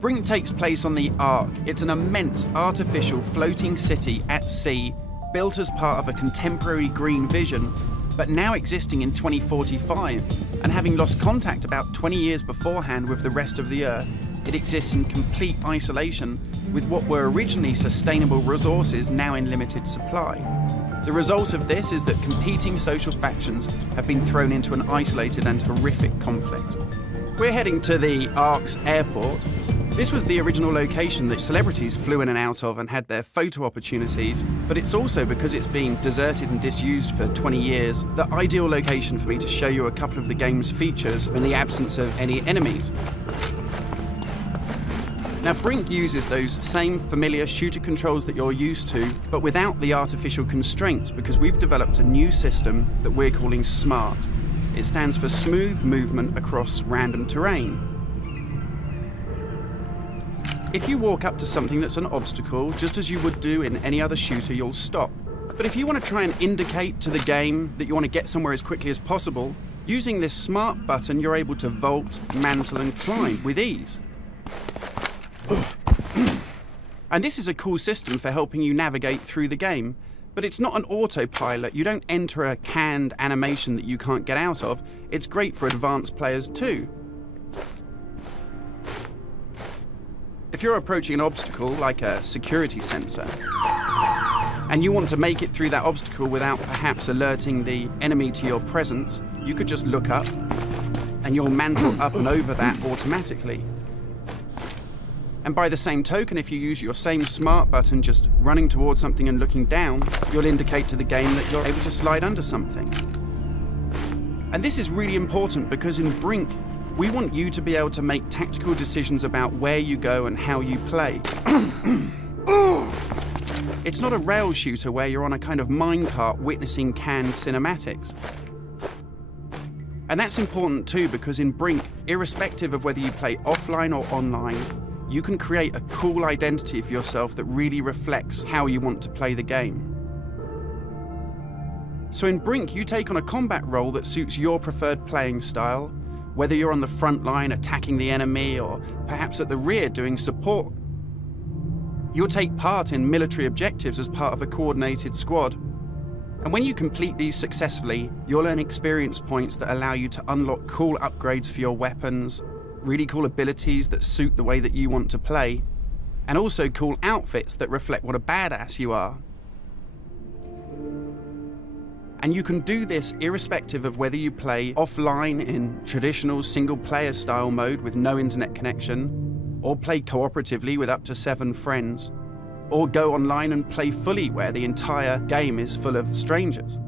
Brink takes place on the Ark. It's an immense artificial floating city at sea, built as part of a contemporary green vision, but now existing in 2045, and having lost contact about 20 years beforehand with the rest of the Earth, it exists in complete isolation, with what were originally sustainable resources now in limited supply. The result of this is that competing social factions have been thrown into an isolated and horrific conflict. We're heading to the Ark's airport. This was the original location that celebrities flew in and out of and had their photo opportunities, but it's also, because it's been deserted and disused for 20 years, the ideal location for me to show you a couple of the game's features in the absence of any enemies. Now, Brink uses those same familiar shooter controls that you're used to, but without the artificial constraints, because we've developed a new system that we're calling SMART. It stands for Smooth Movement Across Random Terrain. If you walk up to something that's an obstacle, just as you would do in any other shooter, you'll stop. But if you want to try and indicate to the game that you want to get somewhere as quickly as possible, using this SMART button, you're able to vault, mantle, and climb with ease. And this is a cool system for helping you navigate through the game, but it's not an autopilot. You don't enter a canned animation that you can't get out of. It's great for advanced players too. If you're approaching an obstacle like a security sensor, and you want to make it through that obstacle without perhaps alerting the enemy to your presence, you could just look up and you'll mantle up and over that automatically. And by the same token, if you use your same SMART button just running towards something and looking down, you'll indicate to the game that you're able to slide under something. And this is really important because in Brink, we want you to be able to make tactical decisions about where you go and how you play. It's not a rail shooter where you're on a kind of minecart witnessing canned cinematics. And that's important too, because in Brink, irrespective of whether you play offline or online, you can create a cool identity for yourself that really reflects how you want to play the game. So in Brink, you take on a combat role that suits your preferred playing style, whether you're on the front line attacking the enemy or perhaps at the rear doing support. You'll take part in military objectives as part of a coordinated squad. And when you complete these successfully, you'll earn experience points that allow you to unlock cool upgrades for your weapons, really cool abilities that suit the way that you want to play, and also cool outfits that reflect what a badass you are. And you can do this irrespective of whether you play offline in traditional single-player style mode with no internet connection, or play cooperatively with up to 7 friends, or go online and play fully where the entire game is full of strangers.